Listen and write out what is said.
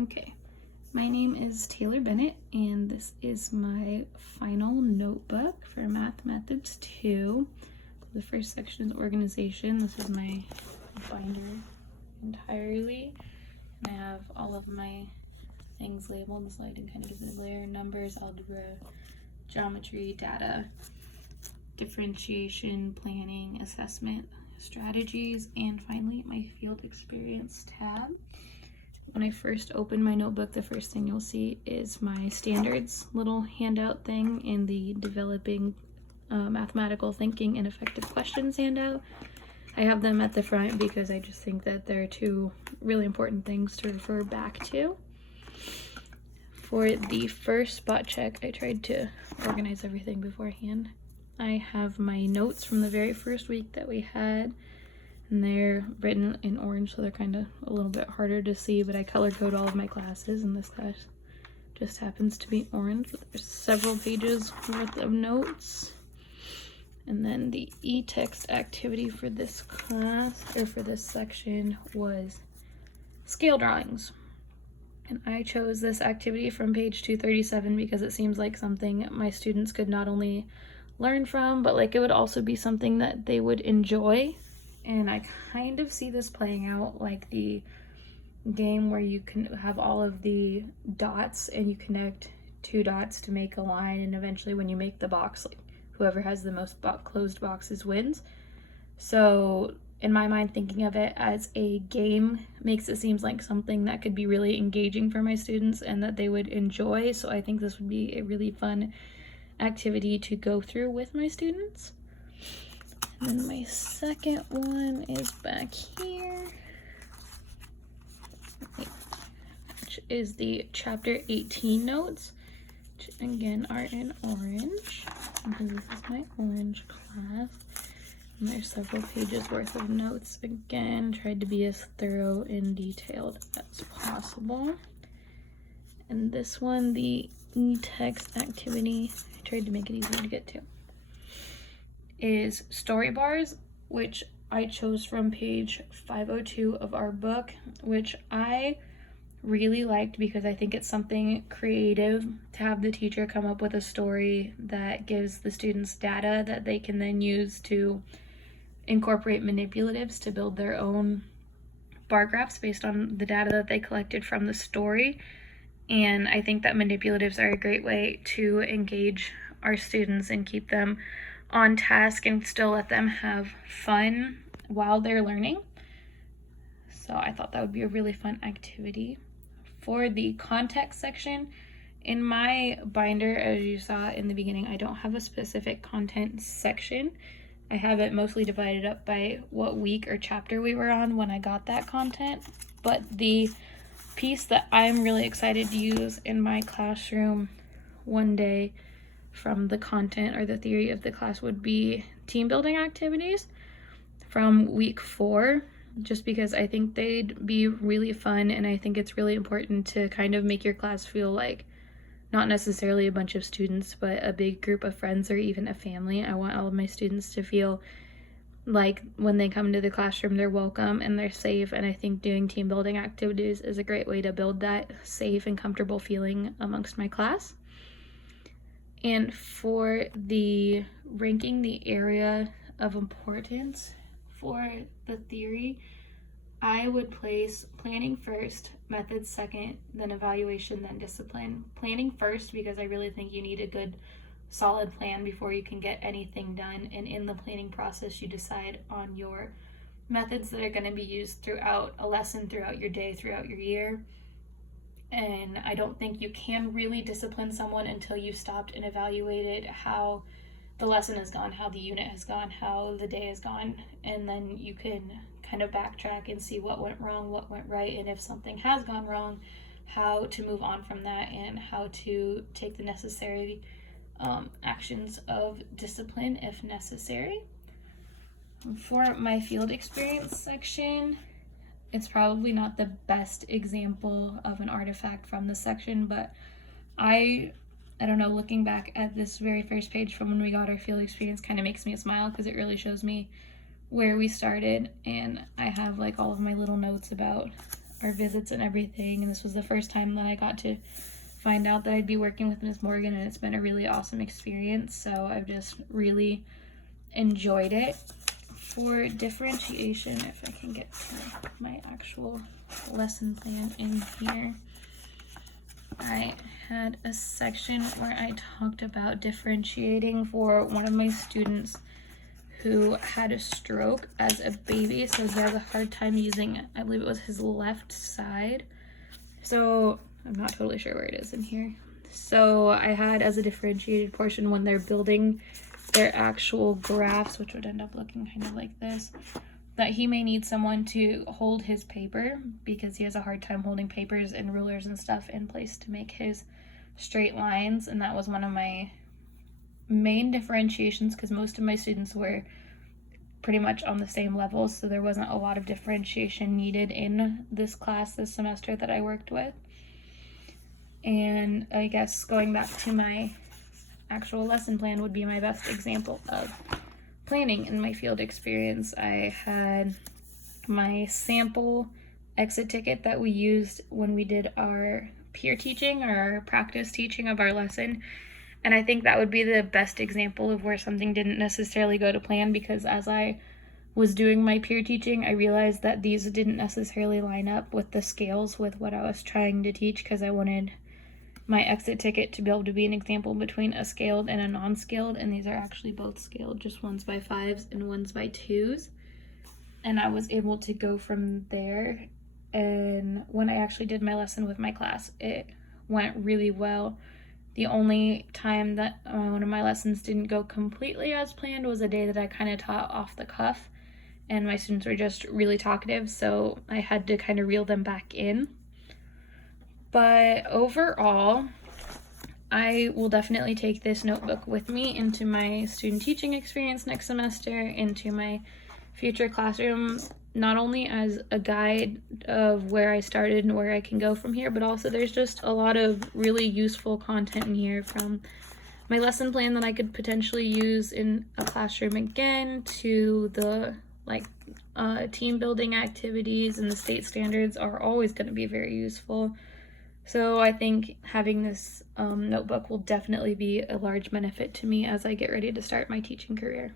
Okay, my name is Taylor Bennett, and this is my final notebook for Math Methods 2. The first section is organization. This is my binder entirely, and I have all of my things labeled so I can kind of give it a layer: numbers, algebra, geometry, data, differentiation, planning, assessment, strategies, and finally my field experience tab. When I first open my notebook, the first thing you'll see is my standards little handout thing in the developing mathematical thinking and effective questions handout. I have them at the front because I just think that they're two really important things to refer back to. For the first spot check, I tried to organize everything beforehand. I have my notes from the very first week that we had, and they're written in orange, so they're kind of a little bit harder to see, but I color code all of my classes, and this class just happens to be orange, but there's several pages worth of notes. And then the e-text activity for this class, or for this section, was scale drawings. And I chose this activity from page 237 because it seems like something my students could not only learn from, but like it would also be something that they would enjoy. And I kind of see this playing out like the game where you can have all of the dots and you connect two dots to make a line, and eventually when you make the box, like whoever has the most closed boxes wins. So in my mind, thinking of it as a game makes it seem like something that could be really engaging for my students and that they would enjoy. So I think this would be a really fun activity to go through with my students. And then my second one is back here, which is the chapter 18 notes, which again are in orange, because this is my orange class. And there's several pages worth of notes. Again, tried to be as thorough and detailed as possible. And this one, the e-text activity, I tried to make it easier to get to, is story bars, which I chose from page 502 of our book, which I really liked because I think it's something creative to have the teacher come up with a story that gives the students data that they can then use to incorporate manipulatives to build their own bar graphs based on the data that they collected from the story. And I think that manipulatives are a great way to engage our students and keep them on task and still let them have fun while they're learning. So I thought that would be a really fun activity. For the context section, in my binder, as you saw in the beginning, I don't have a specific content section. I have it mostly divided up by what week or chapter we were on when I got that content. But the piece that I'm really excited to use in my classroom one day from the content or the theory of the class would be team building activities from week 4, just because I think they'd be really fun, and I think it's really important to kind of make your class feel like not necessarily a bunch of students, but a big group of friends or even a family. I want all of my students to feel like when they come into the classroom, they're welcome and they're safe, and I think doing team building activities is a great way to build that safe and comfortable feeling amongst my class. And for the ranking the area of importance for the theory, I would place planning first, methods second, then evaluation, then discipline. Planning first because I really think you need a good solid plan before you can get anything done, and in the planning process you decide on your methods that are going to be used throughout a lesson, throughout your day, throughout your year. And I don't think you can really discipline someone until you've stopped and evaluated how the lesson has gone, how the unit has gone, how the day has gone, and then you can kind of backtrack and see what went wrong, what went right, and if something has gone wrong, how to move on from that and how to take the necessary actions of discipline if necessary. For my field experience section, it's probably not the best example of an artifact from this section, but I don't know, looking back at this very first page from when we got our field experience kind of makes me smile because it really shows me where we started, and I have like all of my little notes about our visits and everything. And this was the first time that I got to find out that I'd be working with Ms. Morgan, and it's been a really awesome experience. So I've just really enjoyed it. For differentiation, if I can get to my actual lesson plan in here, I had a section where I talked about differentiating for one of my students who had a stroke as a baby, so he has a hard time using, I believe it was his left side. So I'm not totally sure where it is in here. So I had as a differentiated portion when they're building their actual graphs, which would end up looking kind of like this, that he may need someone to hold his paper because he has a hard time holding papers and rulers and stuff in place to make his straight lines. And that was one of my main differentiations because most of my students were pretty much on the same level, so there wasn't a lot of differentiation needed in this class this semester that I worked with. And I guess going back to my actual lesson plan would be my best example of planning in my field experience. I had my sample exit ticket that we used when we did our peer teaching or our practice teaching of our lesson. And I think that would be the best example of where something didn't necessarily go to plan, because as I was doing my peer teaching, I realized that these didn't necessarily line up with the scales with what I was trying to teach, because I wanted my exit ticket to be able to be an example between a scaled and a non-scaled, and these are actually both scaled, just one's by 5s and one's by 2s. And I was able to go from there, and when I actually did my lesson with my class, it went really well. The only time that one of my lessons didn't go completely as planned was a day that I kind of taught off the cuff, and my students were just really talkative, so I had to kind of reel them back in. But overall, I will definitely take this notebook with me into my student teaching experience next semester, into my future classroom, not only as a guide of where I started and where I can go from here, but also there's just a lot of really useful content in here, from my lesson plan that I could potentially use in a classroom again, to the team building activities, and the state standards are always going to be very useful. So I think having this notebook will definitely be a large benefit to me as I get ready to start my teaching career.